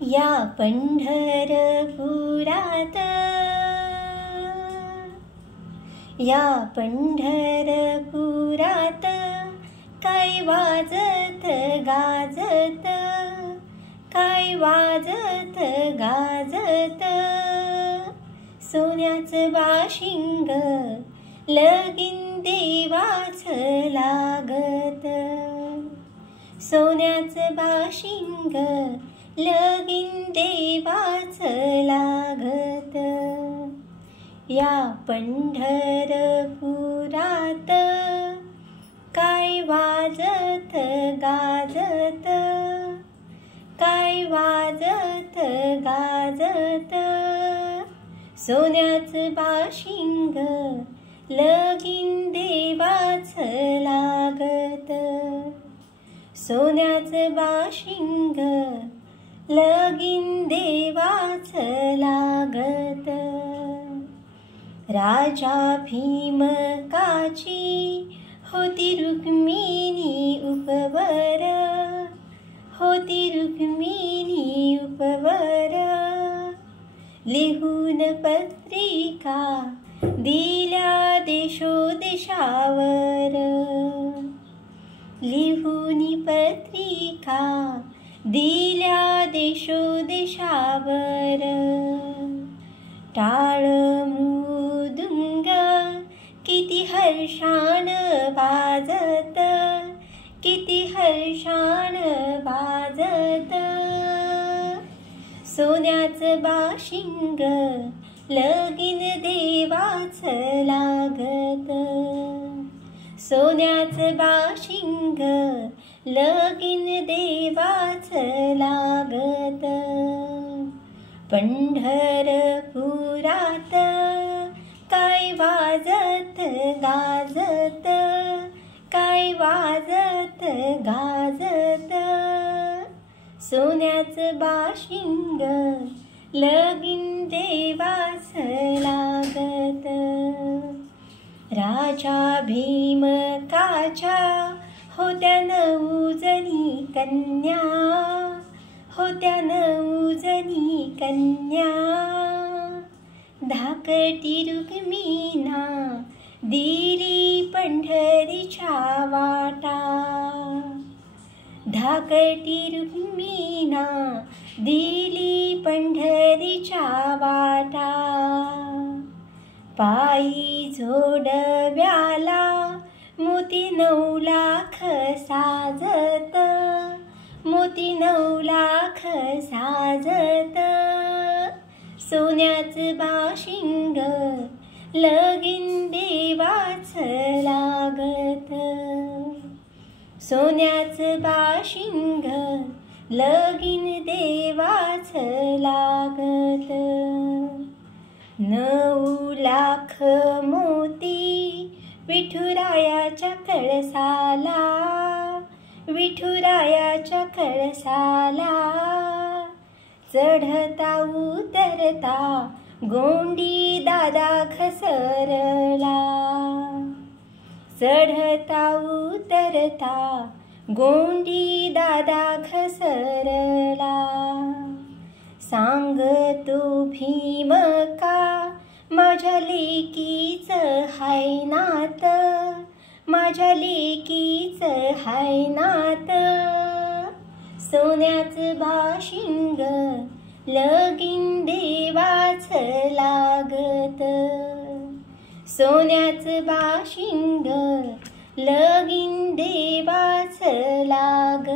या पंढरपुरात या पंढरपुरात काय वाजत गाजत काय वाजत गाजत सोन्याचं बाशिंग लगीन देवाचं लागत सोन्याचं बाशिंग लगीन देवाचं लागत या पंढरपुरात काय वाजत गाजत काय वाजत गाजत सोन्याचं बाशिंग लगीन देवाचं लागत सोन्याचं बाशिंग लगीन देवाचं लागत राजा भीमकाची होती रुक्मिणी उपवर होती रुक्मिणी उपवर लिहून पत्रिका दिल्या देशोदेशावर लिहून पत्रिका दिल्या देशोदेशावर टाळ मृदुंग किती हर्षान वाजत किती हर्षान वाजत सोन्याचं बाशिंग लगीन देवाचं लागत सोन्याचं बाशिंग लगीन देवाचं लागत पंढरपुरात काय वाजत गाजत काय वाजत गाजत सोन्याचं बाशिंग लगीन देवाचं लागत राजा भीमकाच्या होत्या 9 जणी कन्या होत्या 9 जणी कन्या धाकटी रुक्मिणा दिली पंढरीच्या वाटा धाकटी रुक्मिणा दिली पंढरीच्या वाटा पायी जोडव्याला मोती 9 लाख साजत मोती 9 लाख साजत सोन्याचं बाशिंग लगीन देवाचं लागत सोन्याचं बाशिंग लगीन देवाचं लागत 9 लाख मोती विठुरायाच्या कळसाला विठुरायाच्या कळसाला चढता उतरता गोंडी दादा घसरला चढता उतरता गोंडी दादा घसरला सांगतो भीमका माझ्या लेकीचं हाय नात माझ्या लेकीचं हाय नात सोन्याचं बाशिंग लगीन देवाचं लागत सोन्याचं बाशिंग लगीन देवाचं लागत